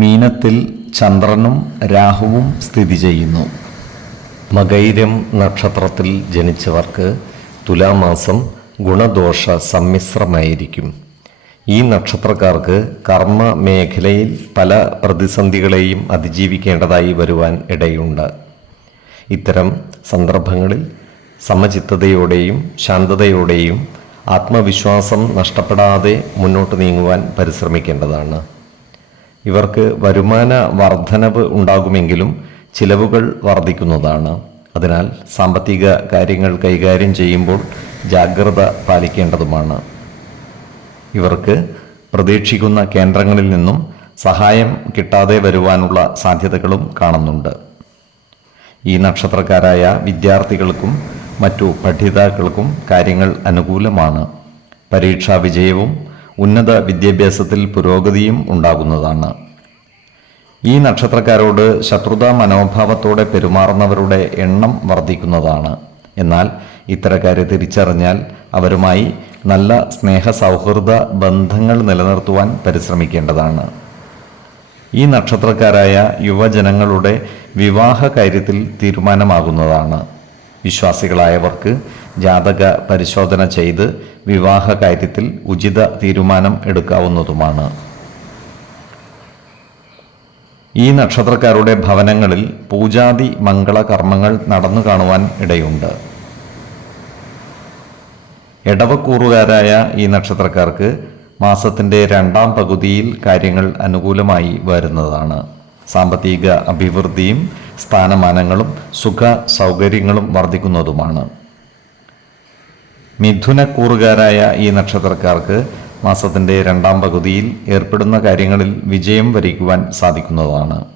മീനത്തിൽ ചന്ദ്രനും രാഹുവും സ്ഥിതി ചെയ്യുന്നു. മകൈരം നക്ഷത്രത്തിൽ ജനിച്ചവർക്ക് തുലാമാസം ഗുണദോഷ സമ്മിശ്രമായിരിക്കും. ഈ നക്ഷത്രക്കാർക്ക് കർമ്മ മേഖലയിൽ പല പ്രതിസന്ധികളെയും അതിജീവിക്കേണ്ടതായി വരുവാൻ ഇടയുണ്ട്. ഇത്തരം സന്ദർഭങ്ങളിൽ സമചിത്തതയോടെയും ശാന്തതയോടെയും ആത്മവിശ്വാസം നഷ്ടപ്പെടാതെ മുന്നോട്ട് നീങ്ങുവാൻ പരിശ്രമിക്കേണ്ടതാണ്. ഇവർക്ക് വരുമാന വർധനവ് ഉണ്ടാകുമെങ്കിലും ചിലവുകൾ വർദ്ധിക്കുന്നതാണ് അതിനാൽ സാമ്പത്തിക കാര്യങ്ങൾ കൈകാര്യം ചെയ്യുമ്പോൾ ജാഗ്രത പാലിക്കേണ്ടതുമാണ്. ഇവർക്ക് പ്രതീക്ഷിക്കുന്ന കേന്ദ്രങ്ങളിൽ നിന്നും സഹായം കിട്ടാതെ വരുവാനുള്ള സാധ്യതകളും കാണുന്നുണ്ട്. ഈ നക്ഷത്രക്കാരായ വിദ്യാർത്ഥികൾക്കും മറ്റു പഠിതാക്കൾക്കും കാര്യങ്ങൾ അനുകൂലമാണ്. പരീക്ഷാ വിജയവും ഉന്നത വിദ്യാഭ്യാസത്തിൽ പുരോഗതിയും ഉണ്ടാകുന്നതാണ്. ഈ നക്ഷത്രക്കാരോട് ശത്രുതാ മനോഭാവത്തോടെ പെരുമാറുന്നവരുടെ എണ്ണം വർദ്ധിക്കുന്നതാണ്. എന്നാൽ ഇത്തരക്കാരെ തിരിച്ചറിഞ്ഞാൽ അവരുമായി നല്ല സ്നേഹ സൗഹൃദ ബന്ധങ്ങൾ നിലനിർത്തുവാൻ പരിശ്രമിക്കേണ്ടതാണ്. ഈ നക്ഷത്രക്കാരായ യുവജനങ്ങളുടെ വിവാഹ കാര്യത്തിൽ തീരുമാനമാകുന്നതാണ്. വിശ്വാസികളായവർക്ക് ജാതക പരിശോധന ചെയ്ത് വിവാഹ കാര്യത്തിൽ ഉചിത തീരുമാനം എടുക്കാവുന്നതുമാണ്. ഈ നക്ഷത്രക്കാരുടെ ഭവനങ്ങളിൽ പൂജാതി മംഗള കർമ്മങ്ങൾ നടന്നു കാണുവാൻ ഇടയുണ്ട്. ഇടവക്കൂറുകാരായ ഈ നക്ഷത്രക്കാർക്ക് മാസത്തിന്റെ രണ്ടാം പകുതിയിൽ കാര്യങ്ങൾ അനുകൂലമായി വരുന്നതാണ്. സാമ്പത്തിക അഭിവൃദ്ധിയും സ്ഥാനമാനങ്ങളും സുഖ സൗകര്യങ്ങളും വർദ്ധിക്കുന്നതുമാണ്. മിഥുനക്കൂറുകാരായ ഈ നക്ഷത്രക്കാർക്ക് മാസത്തിന്റെ രണ്ടാം പകുതിയിൽ ഏർപ്പെടുന്ന കാര്യങ്ങളിൽ വിജയം വരിക്കുവാൻ സാധിക്കുന്നതാണ്.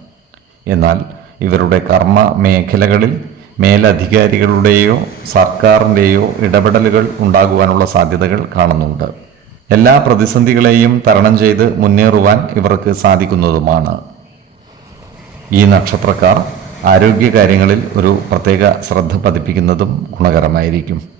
എന്നാൽ ഇവരുടെ കർമ്മ മേഖലകളിൽ മേലധികാരികളുടെയോ സർക്കാരിന്റെയോ ഇടപെടലുകൾ ഉണ്ടാകുവാനുള്ള സാധ്യതകൾ കാണുന്നുണ്ട്. എല്ലാ പ്രതിസന്ധികളെയും തരണം ചെയ്ത് മുന്നേറുവാൻ ഇവർക്ക് സാധിക്കുന്നതുമാണ്. ഈ നക്ഷത്രക്കാർ ആരോഗ്യകാര്യങ്ങളിൽ ഒരു പ്രത്യേക ശ്രദ്ധ പതിപ്പിക്കുന്നതും ഗുണകരമായിരിക്കും.